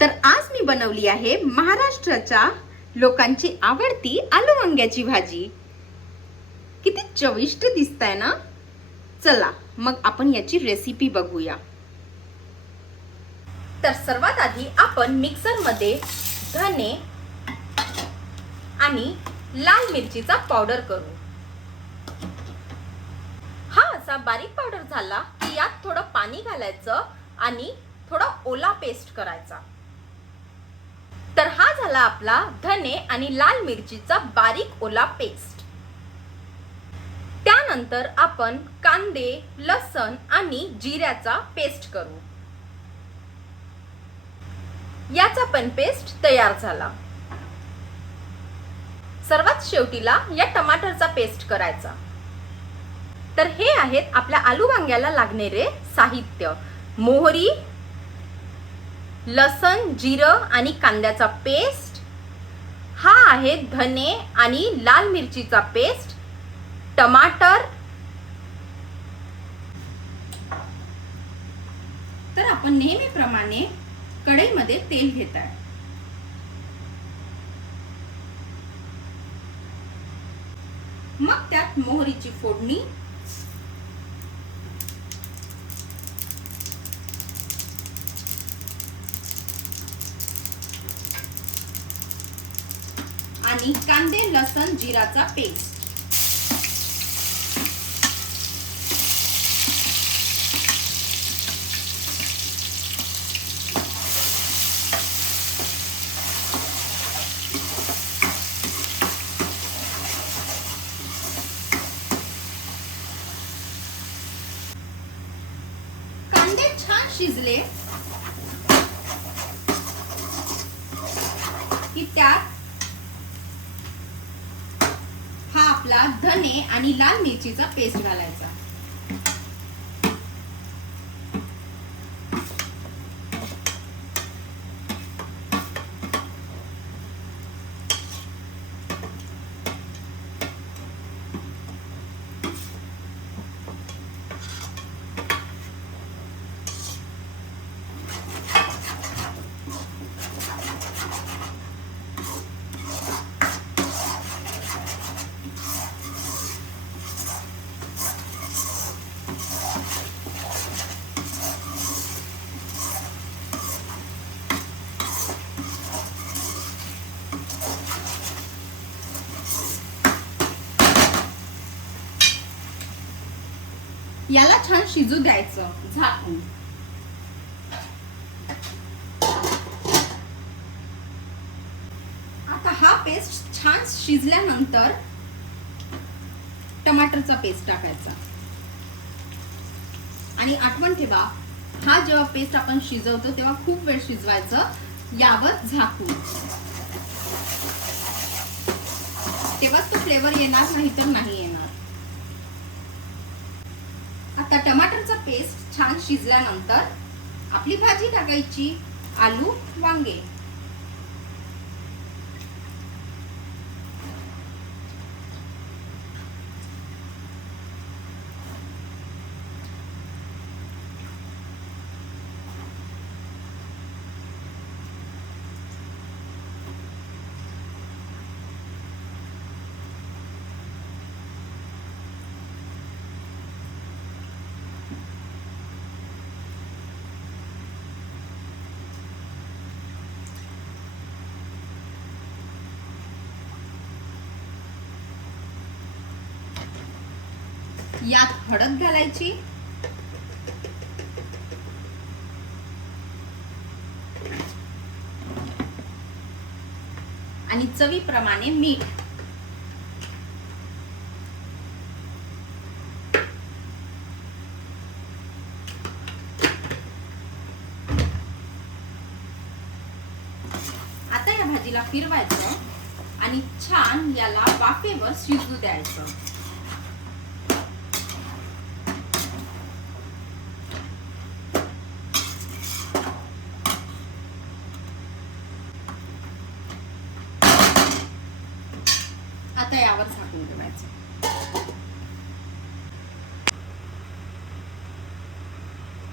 तर आज मी बनवली आहे महाराष्ट्राच्या लोकांची आवडती आलू वांग्याची भाजी। किती चविष्ट दिसतंय ना। चला मग आपण याची रेसिपी बघूया। तर सर्वात आधी आपण मिक्सर मध्ये धने आणि लाल मिरचीचा पावडर करू। हा असा बारीक पावडर झाला की यात थोडं पाणी घालायचं आणि थोडा ओला पेस्ट करायचा। तर हा झाला आपला धने आणि लाल मिरचीचा बारीक ओला पेस्ट। त्यानंतर आपण कांदे, लसण आणि जिऱ्याचा पेस्ट करू। याचा पण पेस्ट तयार झाला। सर्वात शेवटीला या टमाटरचा पेस्ट करायचा। तर हे आहेत आपल्या आलू वांग्याला लागणारे साहित्य। मोहरी, लसण, जिरं आणि कांद्याचा पेस्ट। हा आहे धने आणि लाल मिरचीचा पेस्ट, टमाटर। तर आपण नेहमीप्रमाणे कढईमध्ये तेल घेत आहे। मग त्यात मोहरीची फोडणी, आणि कांदे, लसण, जिराचा पेस्ट। कांदे छान शिजले की त्यात हा आपला धने आणि लाल मिरचीचा पेस्ट घालायचा। याला छान शिजू द्यायचं झाकून। आता हा पेस्ट छान शिजल्यानंतर टमाटरचा पेस्ट टाकायचा। आणि आठवण ठेवा, हा जेव्हा पेस्ट आपण शिजवतो तेव्हा खूप वेळ शिजवायचं यावर झाकून, तेव्हाच तो फ्लेवर येणार, नाही तर नाही येणार। आता टमाटरचा पेस्ट छान शिजल्यानंतर आपली भाजी टाकायची, आलू वांगे। यात हळद घालायची, आणि चवीप्रमाणे मीठ। आता या भाजीला फिरवायचं आणि छान याला वाफेवर शिजू द्यायचं। आता यावर झाकून ठेवायचं।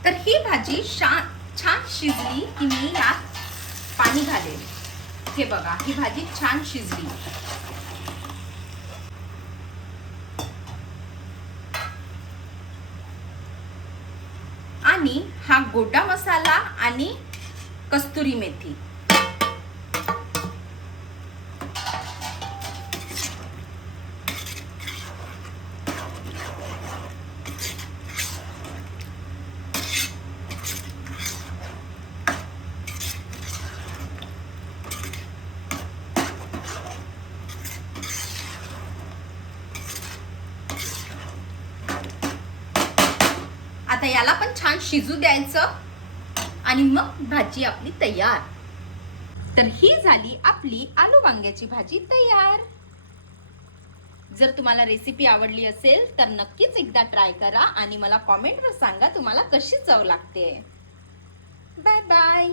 तर ही भाजी छान शिजली की मी यात पाणी घालेल. हे बघा, ही भाजी छान शिजली. आणि हा गोडा मसाला आणि कस्तुरी मेथी. आता याला पण छान शिजू द्यायचं आणि मग भाजी आपली तयार. तर ही झाली आपली आलू वांग्याची भाजी तयार. जर तुम्हाला रेसिपी आवडली असेल तर नक्कीच एकदा ट्राय करा आणि मला कॉमेंटवर सांगा तुम्हाला कशी चव लागते. Bye bye.